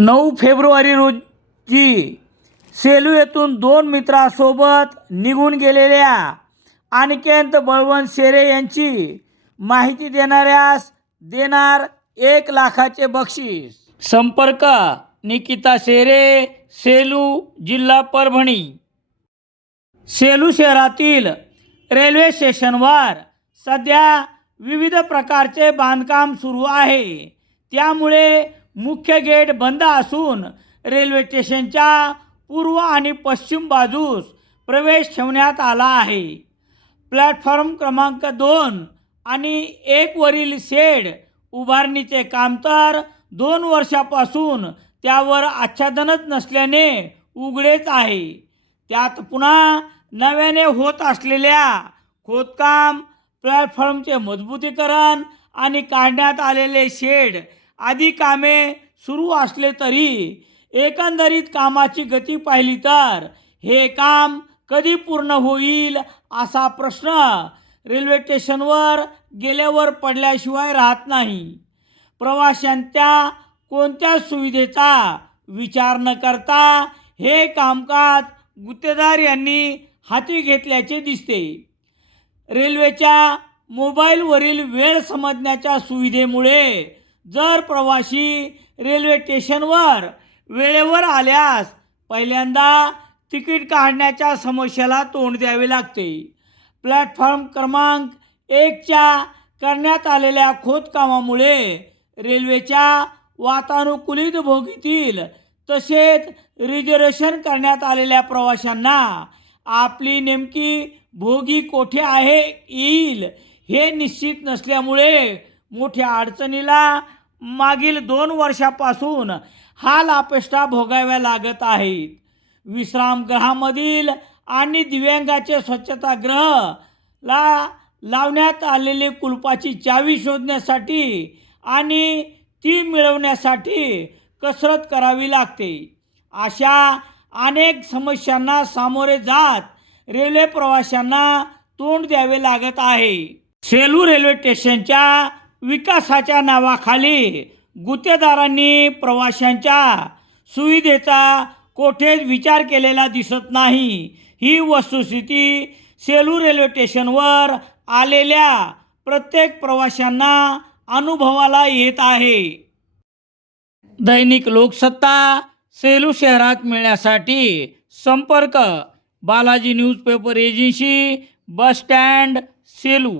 9 February रोजी सेलू येथून 2 मित्रांसोबत निघून गेलेल्या अनिकेत बळवंत शेरे यांची माहिती देणाऱ्यास देणार 1 लाखाचे बक्षीस। संपर्क निकिता शेरे, सेलू, जिल्हा परभणी। सेलू शहरातील रेल्वे स्टेशनवर सध्या विविध प्रकारचे बांधकाम सुरू आहे, त्यामुळे मुख्य गेट बंद असून रेल्वे स्टेशनच्या पूर्व आणि पश्चिम बाजूस प्रवेश ठेवण्यात आला आहे। प्लॅटफॉर्म क्रमांक 2 आणि 1 वरील शेड उभारणीचे काम तर 2 वर्षापासून त्यावर आच्छादनच नसल्याने उघडेच आहे। त्यात पुन्हा नव्याने होत असलेल्या खोदकाम, प्लॅटफॉर्मचे मजबूतीकरण आणि काढण्यात आलेले शेड आदी कामे सुरू असले तरी एकंदरीत कामाची गती पाहिली तर हे काम कधी पूर्ण होईल असा प्रश्न रेल्वे स्टेशनवर गेल्यावर पडल्याशिवाय राहत नाही। प्रवाशांच्या कोणत्याच सुविधेचा विचार न करता हे कामकाज गुत्तेदार यांनी हाती घेतल्याचे दिसते। रेल्वेच्या मोबाईलवरील वेळ समजण्याच्या सुविधेमुळे जर प्रवासी रेल्वे स्टेशनवर वेळेवर आल्यास पहिल्यांदा तिकीट काढण्याच्या समस्येला तोंड द्यावे लागते। प्लॅटफॉर्म क्रमांक 1च्या करण्यात आलेल्या खोदकामामुळे रेल्वेच्या वातानुकूलित बोगीतील तसेच रिझर्वेशन करण्यात आलेल्या प्रवाशांना आपली नेमकी बोगी कोठे येईल हे निश्चित नसल्यामुळे मोठ्या अडचणीला मागील 2 वर्षापासून हाल अपेष्टा भोगाव्या लागत आहेत। विश्रामगृहामधील आणि दिव्यांगाचे स्वच्छतागृहाला लावण्यात आलेली कुलपाची चावी शोधण्यासाठी आणि ती मिळवण्यासाठी कसरत करावी लागते। अशा अनेक समस्यांना सामोरे जात रेल्वे प्रवाशांना तोंड द्यावे लागत आहे। सेलू रेल्वे स्टेशनच्या विकासाच्या नावाखाली गुत्तेदारांनी प्रवाशांच्या सुविधेचा कोठेच विचार केलेला दिसत नाही। ही वस्तुस्थिती सेलू रेल्वे स्टेशनवर आलेल्या प्रत्येक प्रवाशांना अनुभवाला येत आहे। दैनिक लोकसत्ता सेलू शहरात मिळण्यासाठी संपर्क Balaji newspaper agency, bus stand, Selu.